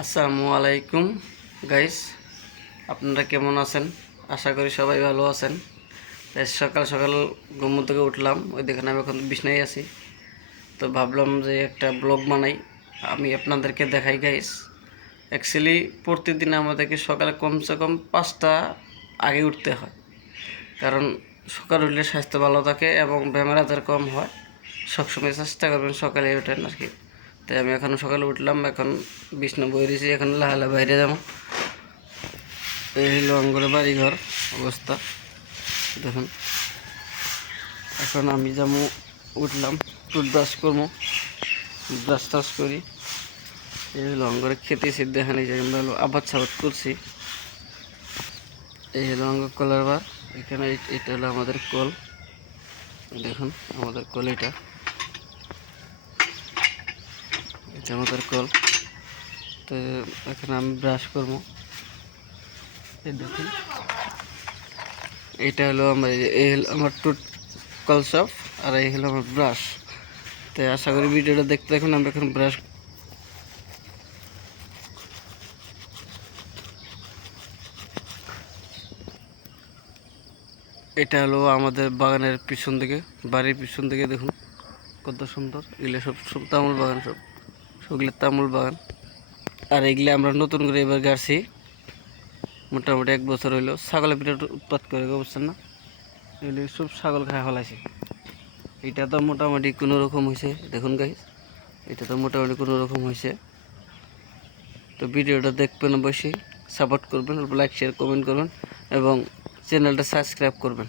আসসালামু আলাইকুম গাইস, আপনারা কেমন আছেন? আশা করি সবাই ভালো আছেন। সকাল সকাল ঘুম থেকে উঠলাম, ওই দেখেন আমি এখন বিছনায় আছি। তো ভাবলাম যে একটা ব্লগ বানাই, আমি আপনাদেরকে দেখাই গাইস। অ্যাকচুয়ালি প্রতিদিন আমাদেরকে সকালে কমসে কম 5টা আগে উঠতে হয়, কারণ সকাল উঠলে স্বাস্থ্য ভালো থাকে এবং বেমার আজার কম হয়। সবসময় চেষ্টা করবেন সকালে ওঠেন আর কি। তাই আমি এখন সকালে উঠলাম, এখন বিছনা বই রয়েছি, এখন লাহালা বাইরে যাবো। এই হলো আমার বাড়িঘর অবস্থা দেখুন। এখন আমি যাবো, উঠলাম, টুথব্রাশ করবো, ব্রাশ টাশ করি। এই হলো আমার খেতেছি, দেখেন এই যে আমরা হলো আবাদ সাবাদ করছি। এই হলো আমার কলার বার, এখানে এটা হলো আমাদের কল। দেখুন আমাদের কল, এটা আমাদের কল। তো এখন আমি ব্রাশ করবো। এই দেখুন এটা হলো আমার, এই হলো আমার টুথ কল শপ, আর এই হলো আমার ব্রাশ। তো আশা করি ভিডিওটা দেখতে থাকুন। আমরা এখন ব্রাশ, এটা হলো আমাদের বাগানের পিছন দিকে, বাড়ির পিছন দিকে দেখুন কত সুন্দর। এগুলো সব সব তামুল বাগান, সবগুলো তামুল বাগান। আর এগুলো আমরা নতুন করে এবার গাড়ছি, মোটামুটি 1 বছর হইলো। ছাগলের বিরাট উৎপাত করে, বুঝছেন না? এগুলো সব ছাগল খায় ফেলাইছে। এটা তো মোটামুটি কোনো রকম হয়েছে, দেখুন গাইস, এটা তো মোটামুটি কোনো রকম হয়েছে। তো ভিডিওটা দেখবেন, অবশ্যই সাপোর্ট করবেন, লাইক শেয়ার কমেন্ট করবেন এবং চ্যানেলটা সাবস্ক্রাইব করবেন।